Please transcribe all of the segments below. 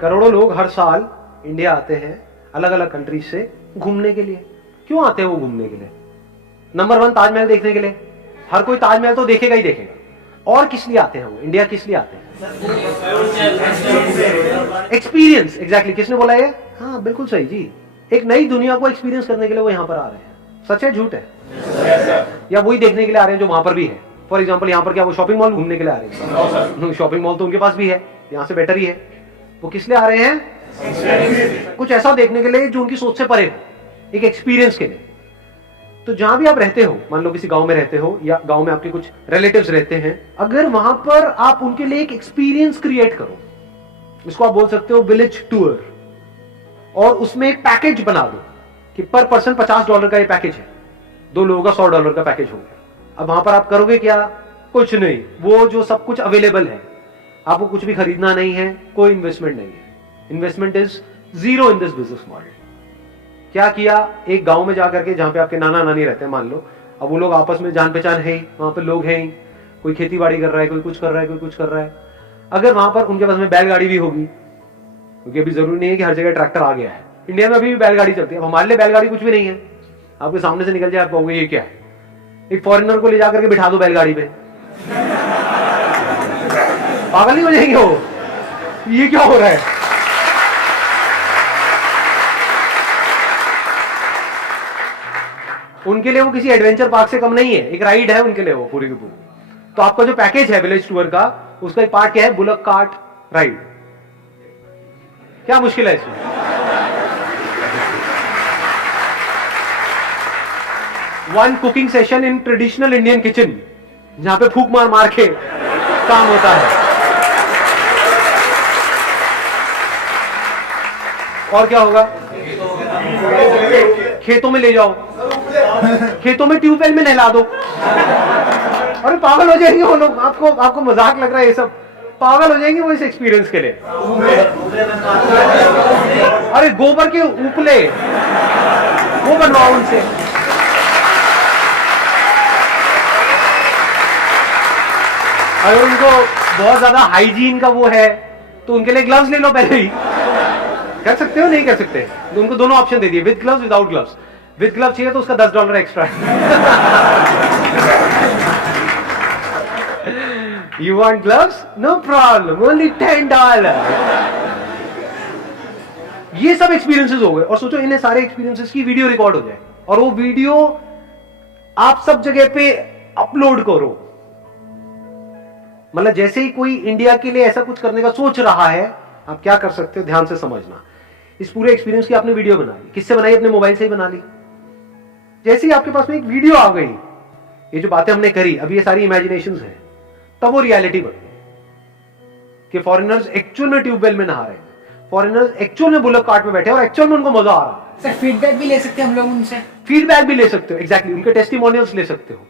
करोड़ों लोग हर साल इंडिया आते हैं अलग अलग कंट्रीज से घूमने के लिए। क्यों आते हैं वो घूमने के लिए? नंबर 1 ताजमहल देखने के लिए। हर कोई ताजमहल तो देखेगा ही देखेगा। और किस लिए आते हैं वो? इंडिया किस लिए आते हैं? एक्सपीरियंस। एग्जैक्टली। किसने बोला ये? हाँ बिल्कुल सही जी। एक नई दुनिया को एक्सपीरियंस करने के लिए वो यहाँ पर आ रहे हैं। सच है झूठ है? या वही देखने के लिए आ रहे हैं जो वहां पर भी है? फॉर एग्जाम्पल यहाँ पर क्या वो शॉपिंग मॉल घूमने के लिए आ रहे हैं? शॉपिंग मॉल तो उनके पास भी है, यहाँ से बेटर ही है। वो किस लिए आ रहे हैं? कुछ ऐसा देखने के लिए जो उनकी सोच से परे हो, एक एक्सपीरियंस के लिए। तो जहां भी आप रहते हो, मान लो किसी गांव में रहते हो या गांव में आपके कुछ रिलेटिव्स रहते हैं, अगर वहां पर आप उनके लिए एक एक्सपीरियंस क्रिएट करो, इसको आप बोल सकते हो विलेज टूर, और उसमें एक पैकेज बना दो कि पर पर्सन $50 का ये पैकेज है, 2 लोगों का $100 का पैकेज हो गया। अब वहां पर आप करोगे क्या? कुछ नहीं, वो जो सब कुछ अवेलेबल है, आपको कुछ भी खरीदना नहीं है, कोई इन्वेस्टमेंट नहीं है। Investment is zero in this business model. क्या किया? एक गांव में जाकर के, जहां पे आपके नाना नानी रहते हैं मान लो, अब वो लोग आपस में जान पहचान है, वहां पर लोग हैं, कोई खेती बाड़ी कर रहा है, कोई कुछ कर रहा है, कोई कुछ कर रहा है। अगर वहां पर उनके पास में बैलगाड़ी भी होगी, क्योंकि अभी जरूरी नहीं है कि हर जगह ट्रैक्टर आ गया है, इंडिया में अभी भी बैलगाड़ी चलती है। अब हमारे लिए बैलगाड़ी कुछ भी नहीं है। आपके सामने से निकल जाए, आप कहोगे ये क्या है? एक फॉरेनर को ले जाकर के बिठा दो बैलगाड़ी पे, पागल नहीं हो जाएंगे वो? ये क्या हो रहा है? उनके लिए वो किसी एडवेंचर पार्क से कम नहीं है, एक राइड है उनके लिए वो पूरी की पूरी। तो आपका जो पैकेज है विलेज टूर का, उसका एक पार्ट क्या है? Bullock cart ride. क्या मुश्किल है इसमें? One cooking session in traditional Indian kitchen, जहां पे फूक मार मार के काम होता है। और क्या होगा? खेतों में ले जाओ, खेतों में ट्यूबवेल में नहला दो। अरे पागल हो जाएंगे वो लोग। आपको मजाक लग रहा है ये सब? पागल हो जाएंगे वो इस एक्सपीरियंस के लिए। अरे गोबर के उपले वो बनवाओ उनसे। अगर उनको बहुत ज्यादा हाइजीन का वो है तो उनके लिए ग्लव्स ले लो पहले ही। कर सकते हो? नहीं कर सकते? तो उनको दोनों ऑप्शन दे दिए, with gloves, without gloves. With gloves चाहिए तो उसका $10 एक्स्ट्रा है। You want gloves? No problem, only $10. ये सब एक्सपीरियंसेस हो गए। और सोचो इन्हें सारे एक्सपीरियंसेस की वीडियो रिकॉर्ड हो जाए और वो वीडियो आप सब जगह पे अपलोड करो। मतलब जैसे ही कोई इंडिया के लिए ऐसा कुछ करने का सोच रहा है, आप क्या कर सकते हो? ध्यान से समझना। इस पूरे एक्सपीरियंस की आपने वीडियो बना ली। किससे बनाई? अपने मोबाइल से ही बना ली। जैसे ही आपके पास में एक वीडियो आ गई, ये जो बातें हमने करी अभी, ये सारी इमेजिनेशंस हैं, तब वो रियलिटी बन गई कि फॉरेनर्स एक्चुअल में ट्यूबवेल में नहा रहे हैं, फॉरेनर्स एक्चुअल में बुलक कार्ट में बैठे और एक्चुअल में उनको मजा आ रहा है। सर फीडबैक भी ले सकते हैं हम लोग उनसे? फीडबैक भी ले सकते हो, एग्जैक्टली। उनके टेस्टिमोनियल्स ले सकते हो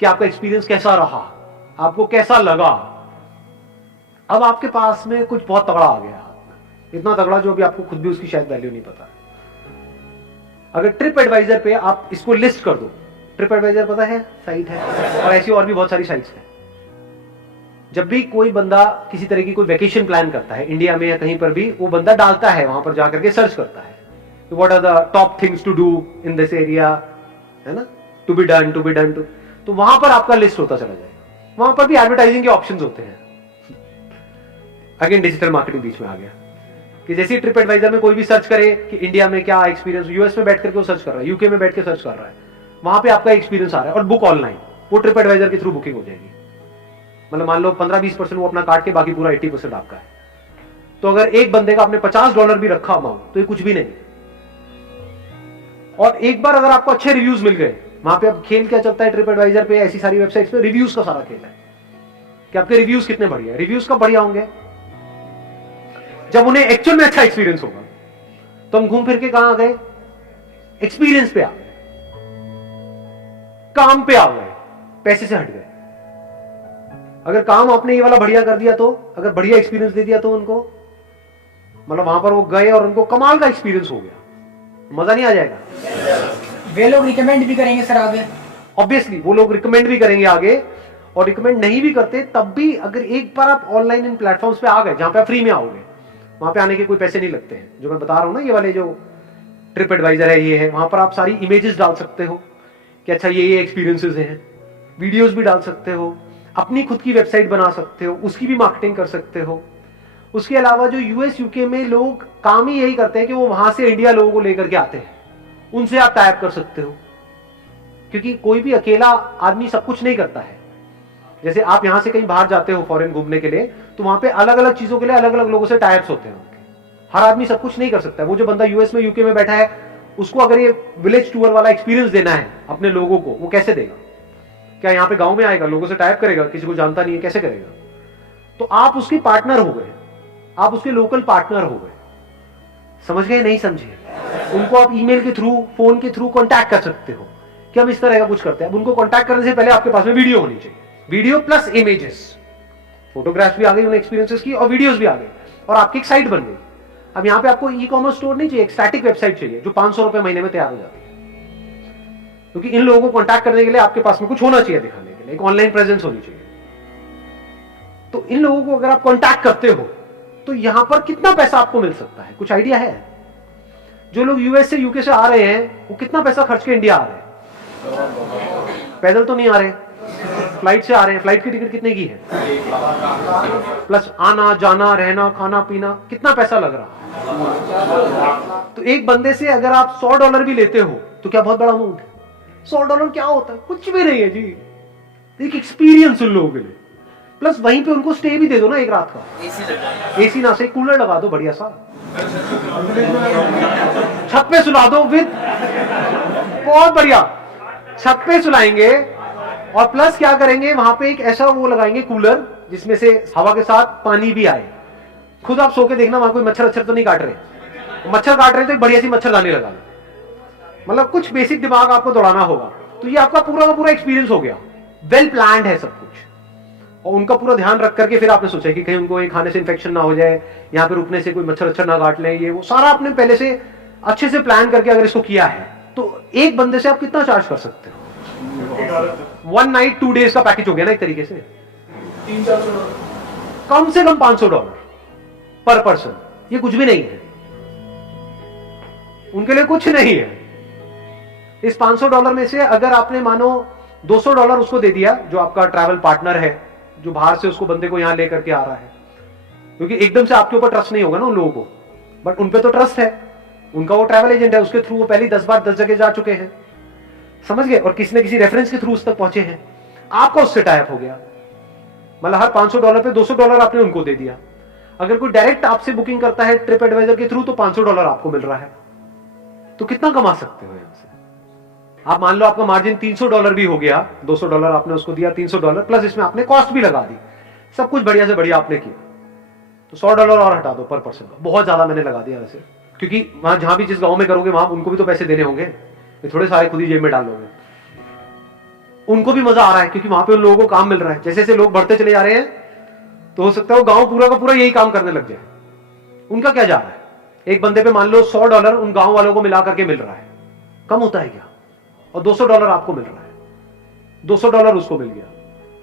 कि आपका एक्सपीरियंस कैसा रहा, आपको कैसा लगा। अब आपके पास में कुछ बहुत तगड़ा आ गया, इतना तगड़ा जो अभी आपको खुद भी उसकी शायद वैल्यू नहीं पता। अगर ट्रिप एडवाइजर पे आप इसको लिस्ट कर दो, ट्रिप एडवाइजर पता है साइट है, और ऐसी और भी बहुत सारी साइट्स हैं। जब भी कोई बंदा किसी तरह की कोई वेकेशन प्लान करता है इंडिया में या कहीं पर भी, वो बंदा डालता है वहां पर जाकर के सर्च करता है what are the top things to do in this area, है ना, टू बी डन टू। तो वहां पर आपका लिस्ट होता चला जाएगा। वहां पर भी एडवर्टाइजिंग के ऑप्शंस होते हैं। अगेन डिजिटल मार्केटिंग बीच में आ गया कि जैसे ट्रिप एडवाइजर में कोई भी सर्च करे कि इंडिया में क्या एक्सपीरियंस, यूएस में बैठ करके वो सर्च कर रहा है, यूके में बैठ के सर्च कर रहा है, वहां पे आपका एक्सपीरियंस आ रहा है और बुक ऑनलाइन, वो ट्रिप एडवाइजर के थ्रू बुकिंग हो जाएगी। मतलब मान लो 15-20% वो अपना काट के बाकी पूरा 80% आपका है। तो अगर एक बंदे का आपने $50 भी रखा अमाउंट तो ये कुछ भी नहीं। और एक बार अगर आपको अच्छे रिव्यूज मिल गए, वहां पे अब खेल क्या चलता है ट्रिप एडवाइजर पे, ऐसी सारी वेबसाइट्स पे रिव्यूज का सारा खेल है कि आपके रिव्यूज कितने बढ़िया है। रिव्यूज कब बढ़िया होंगे? जब उन्हें एक्चुअल में अच्छा एक्सपीरियंस होगा। तो हम घूम फिर के कहां आ गए? एक्सपीरियंस पे आ गए, काम पे आ गए, पैसे से हट गए। अगर काम आपने ये वाला बढ़िया कर दिया, तो अगर बढ़िया एक्सपीरियंस दे दिया तो उनको, मतलब वहां पर वो गए और उनको कमाल का एक्सपीरियंस हो गया, मजा नहीं आ जाएगा? वे लोग रिकमेंड भी करेंगे सर आगे? ऑब्वियसली वो लोग रिकमेंड भी करेंगे आगे, और रिकमेंड नहीं भी करते तब भी अगर एक बार आप ऑनलाइन इन प्लेटफॉर्म्स पे आ गए जहां पे आप फ्री में आओगे, वहां पे आने के कोई पैसे नहीं लगते हैं। जो मैं बता रहा हूं ना, ये वाले जो ट्रिप एडवाइजर है, ये है, वहां पर आप सारी इमेजेस डाल सकते हो कि अच्छा ये एक्सपीरियंसेस हैं, वीडियोस भी डाल सकते हो, अपनी खुद की वेबसाइट बना सकते हो, उसकी भी मार्केटिंग कर सकते हो। उसके अलावा जो यूएस यूके में लोग काम ही यही करते हैं कि वो वहां से इंडिया लोगों को लेकर के आते हैं, उनसे आप टाइप कर सकते हो, क्योंकि कोई भी अकेला आदमी सब कुछ नहीं करता है। जैसे आप यहां से कहीं बाहर जाते हो फॉरेन घूमने के लिए, तो वहां पे अलग अलग चीजों के लिए अलग अलग लोगों से टाइप्स होते हैं। हर आदमी सब कुछ नहीं कर सकता है। वो जो बंदा यूएस में यूके में बैठा है, उसको अगर ये विलेज टूर वाला एक्सपीरियंस देना है अपने लोगों को, वो कैसे देगा? क्या यहाँ पे गांव में आएगा, लोगों से टाइप करेगा? किसी को जानता नहीं है, कैसे करेगा? तो आप उसके पार्टनर हो गए, आप उसके लोकल पार्टनर हो गए। समझ गए? नहीं समझे? उनको आप ईमेल के थ्रू, फोन के थ्रू कांटेक्ट कर सकते हो कि हम इस तरह का कुछ करते हैं। अब उनको कांटेक्ट करने से पहले आपके पास में वीडियो होनी चाहिए, वीडियो प्लस इमेजेस, फोटोग्राफ्स भी आ गई उन एक्सपीरियंसेस की, और वीडियोस भी आ गई, और आपकी एक साइट बन गई। अब यहाँ पे आपको ई कॉमर्स स्टोर नहीं चाहिए, एक स्टैटिक वेबसाइट चाहिए जो 500 रुपए महीने में तैयार हो जाती है। क्योंकि इन लोगों को कांटेक्ट करने के लिए आपके पास में कुछ होना चाहिए दिखाने के लिए, एक ऑनलाइन प्रेजेंस होनी चाहिए। तो इन लोगों को अगर आप कांटेक्ट करते हो तो यहां पर कितना पैसा आपको मिल सकता है? कुछ आइडिया है? जो लोग यूएस से यूके से आ रहे हैं, वो कितना पैसा खर्च के इंडिया आ रहे हैं? पैदल तो नहीं आ रहे, फ्लाइट से आ रहे हैं। फ्लाइट की टिकट कितने की है? प्लस आना जाना रहना खाना पीना, कितना पैसा लग रहा है? तो एक बंदे से अगर आप $100 भी लेते हो तो क्या बहुत बड़ा अमाउंट है? $100 क्या होता है? कुछ भी नहीं है जी, एक एक्सपीरियंस उन लोगों के लिए। प्लस वहीं पे उनको स्टे भी दे दो ना एक रात का, एसी ना से कूलर लगा दो बढ़िया सा, छत पे सुला दो विद, बहुत बढ़िया छत पे सुलाएंगे। और प्लस क्या करेंगे, वहां पे एक ऐसा वो लगाएंगे कूलर जिसमें से हवा के साथ पानी भी आए। खुद आप सो के देखना, वहां कोई मच्छर अच्छर तो नहीं काट रहे। मच्छर काट रहे तो एक बढ़िया सी मच्छरदानी लगा लो। मतलब कुछ बेसिक दिमाग आपको दौड़ाना होगा। तो ये आपका पूरा का पूरा एक्सपीरियंस हो गया, वेल प्लान्ड है सब कुछ। और उनका पूरा ध्यान रख करके फिर आपने सोचा कि कहीं उनको ये खाने से इन्फेक्शन ना हो जाए, यहाँ पे रुकने से कोई मच्छर अच्छर ना काट ले, ये वो सारा आपने पहले से अच्छे से प्लान करके अगर इसको किया है, तो एक बंदे से आप कितना चार्ज कर सकते हो? 1 नाइट 2 डेज का पैकेज हो गया ना एक तरीके से, 300-400 कम से कम $500 पर पर्सन। ये कुछ भी नहीं है, उनके लिए कुछ नहीं है। इस $500 में से अगर आपने मानो $200 उसको दे दिया, जो आपका ट्रैवल पार्टनर है, जो बाहर से उसको बंदे को यहां लेकर के आ रहा है, क्योंकि एकदम से आपके ऊपर ट्रस्ट नहीं होगा ना उन लोगों को, बट उन पे तो ट्रस्ट है, उनका वो ट्रैवल एजेंट है, उसके थ्रू वो पहले 10 बार 10 जगह जा चुके हैं, समझ गए, और किसी न किसी रेफरेंस के थ्रू उस तक पहुंचे हैं। आपका उससे टाइप हो गया, मतलब हर $500 पे $200 आपने उनको दे दिया। अगर कोई डायरेक्ट आपसे बुकिंग करता है ट्रिप एडवाइजर के थ्रू, तो $500 आपको मिल रहा है। तो कितना कमा सकते हो यहां से? आप मान लो आपका मार्जिन $300 भी हो गया, $200 आपने उसको दिया, $300 प्लस इसमें आपने कॉस्ट भी लगा दी, सब कुछ बढ़िया से बढ़िया आपने किया, तो $100 और हटा दो पर पर्सन का। बहुत ज्यादा मैंने लगा दिया वैसे, क्योंकि वहां जहां भी जिस गांव में करोगे वहां उनको भी तो पैसे देने होंगे, ये थोड़े सारे खुद ही जेब में डाल लोगे। उनको भी मजा आ रहा है क्योंकि वहां पे उन लोगों को काम मिल रहा है। जैसे जैसे लोग बढ़ते चले जा रहे हैं, तो हो सकता है वो गांव पूरा का पूरा यही काम करने लग जाए। उनका क्या जा रहा है, एक बंदे पे मान लो $100 उन गांव वालों को मिला करके मिल रहा है, कम होता है क्या? और $200 आपको मिल रहा है, $200 उसको मिल गया,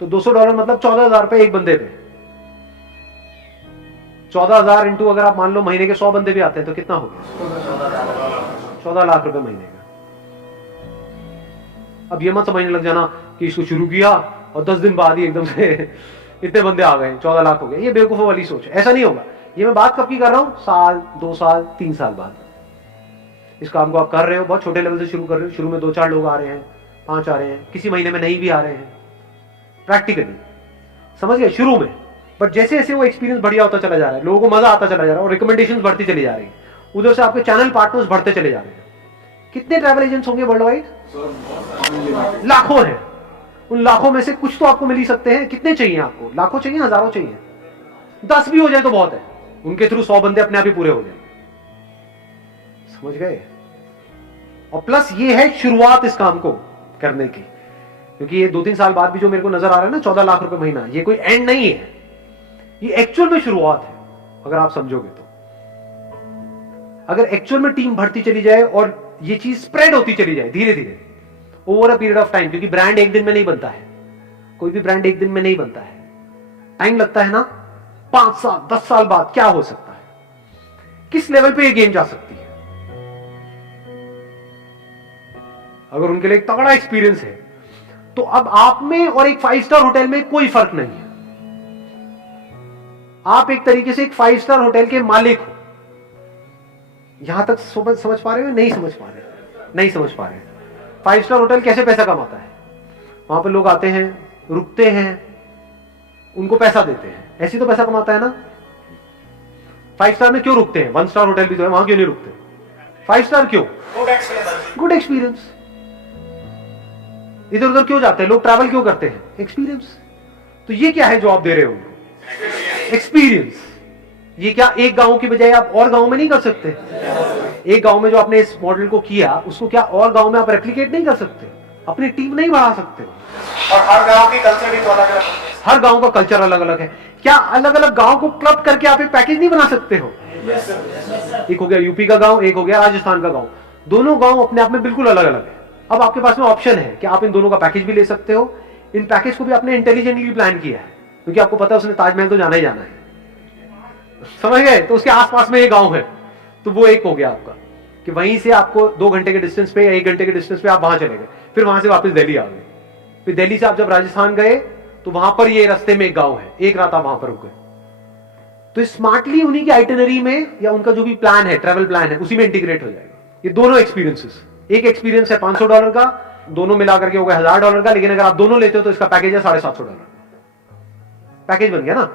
तो $200 मतलब 14,000 रुपए एक बंदे पे। 14,000 इंटू अगर आप मान लो महीने के 100 बंदे भी आते हैं तो कितना हो गया? 14 लाख रुपए महीने का। अब ये मत समझने लग जाना कि इसको शुरू किया और 10 दिन बाद ही एकदम से इतने बंदे आ गए 14 लाख हो गए। ये बेवकूफों वाली सोच है, ऐसा नहीं होगा। ये मैं बात कब की कर रहा हूं? साल, 2 साल, 3 साल बाद इस काम को आप कर रहे हो, बहुत छोटे लेवल से शुरू कर रहे हो। शुरू में 2-4 लोग आ रहे हैं, 5 आ रहे हैं, किसी महीने में नहीं भी आ रहे हैं, प्रैक्टिकली समझ गए शुरू में। बट जैसे जैसे वो एक्सपीरियंस बढ़िया होता चला जा रहा है, लोगों को मजा आता चला जा रहा है और रिकमेंडेशंस बढ़ती चली जा रही है, उधर से आपके चैनल पार्टनर्स बढ़ते चले जा रहे हैं। कितने ट्रैवल एजेंट्स होंगे वर्ल्ड वाइड? लाखों हैं। उन लाखों में से कुछ तो आपको मिल ही सकते हैं। कितने चाहिए आपको? लाखों चाहिए, हजारों चाहिए? 10 भी हो जाए तो बहुत है, उनके थ्रू 100 बंदे अपने आप ही पूरे हो जाए। समझ गए? और प्लस ये है शुरुआत इस काम को करने की, क्योंकि ये 2-3 साल बाद भी जो मेरे को नजर आ रहा है ना 14 लाख रुपए महीना, ये कोई एंड नहीं है, ये एक्चुअल में शुरुआत है। अगर आप समझोगे तो, अगर एक्चुअल में टीम बढ़ती चली जाए और ये चीज स्प्रेड होती चली जाए धीरे धीरे over a period of time, क्योंकि ब्रांड एक दिन में नहीं बनता है, कोई भी ब्रांड एक दिन में नहीं बनता है, टाइम लगता है ना। 5 साल 10 साल बाद क्या हो सकता है? किस लेवल पे ये गेम जा सकती है। अगर उनके लिए एक तगड़ा एक्सपीरियंस है तो अब आप में और एक 5 स्टार होटल में कोई फर्क नहीं है। आप एक तरीके से एक 5 स्टार होटल के मालिक हो। यहां तक समझ पा रहे हो? नहीं समझ पा रहे? नहीं समझ पा रहे। 5 स्टार होटल कैसे पैसा कमाता है? वहां पर लोग आते हैं, रुकते हैं, उनको पैसा देते हैं, ऐसी तो पैसा कमाता है ना। 5 स्टार में क्यों रुकते हैं? 1 स्टार होटल भी तो है, वहां क्यों नहीं रुकते? 5 स्टार क्यों? Good experience. इधर उधर क्यों जाते हैं लोग? ट्रैवल क्यों करते हैं? एक्सपीरियंस। तो ये क्या है जो आप दे रहे हो उनको? एक्सपीरियंस। ये क्या एक गांव की बजाय आप और गांव में नहीं कर सकते? एक गांव में जो आपने इस मॉडल को किया उसको क्या और गांव में आप रेप्लिकेट नहीं कर सकते? अपनी टीम नहीं बढ़ा सकते? और हर गांव की कल्चर भी तो अलग अलग होती है। हर गांव का कल्चर अलग अलग है। क्या अलग अलग गांव को क्लब करके आप एक पैकेज नहीं बना सकते हो? एक हो गया यूपी का गांव, एक हो गया राजस्थान का गांव। दोनों गांव अपने आप में बिल्कुल अलग अलग है। अब आपके पास में ऑप्शन है कि आप इन दोनों का पैकेज भी ले सकते हो। इन पैकेज को भी आपने इंटेलिजेंटली प्लान किया है, क्योंकि आपको पता है उसने ताजमहल तो जाना ही जाना है, समझ गए? तो उसके आसपास में ये गांव है, तो वो एक हो गया आपका कि वहीं से आपको 2 घंटे के डिस्टेंस पे या 1 घंटे के डिस्टेंस पे आप वहां चले गए, फिर वहां से वापस दिल्ली आ गए। फिर दिल्ली से आप जब राजस्थान गए तो वहां पर ये रास्ते में एक गांव है, एक रात आप वहां पर रुक गए। तो स्मार्टली उन्हीं की आइटिनरी में या उनका जो भी प्लान है, ट्रैवल प्लान है, उसी में इंटीग्रेट हो जाएगा। ये दोनों एक्सपीरियंसेस, एक एक्सपीरियंस है $500 का, दोनों मिलाकर के हो गया $1000 का, लेकिन अगर आप दोनों लेते हो तो इसका पैकेज है $750। पैकेज बन गया ना।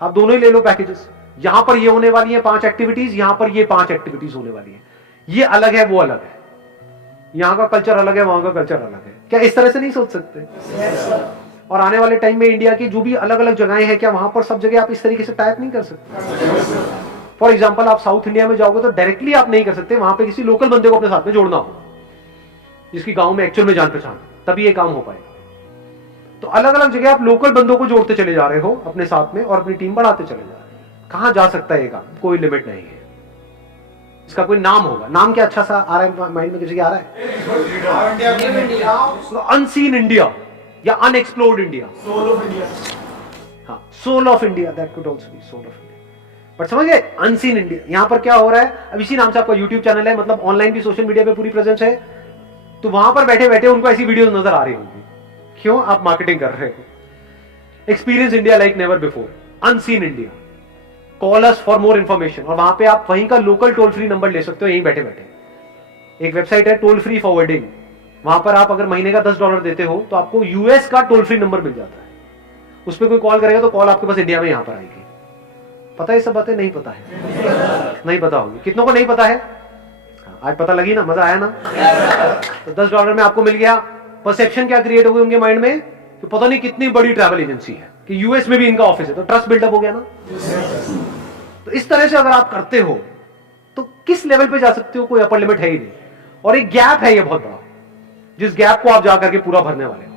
आप दोनों ही ले लो पैकेजेस। यहां पर ये होने वाली है 5 एक्टिविटीज, यहां पर ये 5 एक्टिविटीज होने वाली है। ये अलग है, वो अलग है। यहां का कल्चर अलग है, वहां का कल्चर अलग है। क्या इस तरह से नहीं सोच सकते? और आने वाले टाइम में इंडिया की जो भी अलग अलग जगहें हैं, क्या वहां पर सब जगह आप इस तरीके से टाइप नहीं कर सकते? फॉर एग्जाम्पल आप साउथ इंडिया में जाओगे तो डायरेक्टली आप नहीं कर सकते, वहां पे किसी लोकल बंदे को अपने साथ में जोड़ना हो, जिसकी गांव में एक्चुअल में जान पहचान, तभी ये काम हो पाएगा। तो अलग अलग जगह आप लोकल बंदों को जोड़ते चले जा रहे हो अपने साथ में और अपनी टीम बढ़ाते चले जा रहे हो। कहां जा सकता है ये काम? कोई लिमिट नहीं है। इसका कोई नाम होगा। नाम क्या अच्छा सा आ रहा है माइंड में? किसी के आ रहा है? अनसीन इंडिया या unexplored India. Soul of India. हाँ, soul of India, that could also be soul of India. But समझ गए? Unseen India. यहां पर क्या हो रहा है? अब इसी नाम से आपका यूट्यूब चैनल है, मतलब ऑनलाइन भी सोशल मीडिया पे पूरी प्रेजेंस है, तो वहां पर बैठे बैठे उनको ऐसी वीडियोस नजर आ रही होंगी। क्यों? आप मार्केटिंग कर रहे हो। Experience India like never before, unseen India, call us for more information. और वहां पे आप वहीं का लोकल टोल फ्री नंबर ले सकते हो, यहीं बैठे बैठे। एक वेबसाइट है टोल फ्री फॉरवर्डिंग, वहां पर आप अगर महीने का $10 देते हो तो आपको यूएस का टोल फ्री नंबर मिल जाता है। उस पर कोई कॉल करेगा तो कॉल आपके पास इंडिया में यहां पर आएगी। पता है ये सब बातें? नहीं पता है? नहीं पता होगी। कितनों को नहीं पता है? आज पता लगी ना, मजा आया ना। तो $10 में आपको मिल गया। परसेप्शन क्या क्रिएट हो गई उनके माइंड में कि पता नहीं कितनी बड़ी ट्रैवल एजेंसी है, कि यूएस में भी इनका ऑफिस है, तो ट्रस्ट बिल्डअप हो गया ना। तो इस तरह से अगर आप करते हो तो किस लेवल पे जा सकते हो? कोई अपर लिमिट है ही नहीं। और एक गैप है ये बहुत बड़ा, जिस गैप को आप जाकर के पूरा भरने वाले हैं।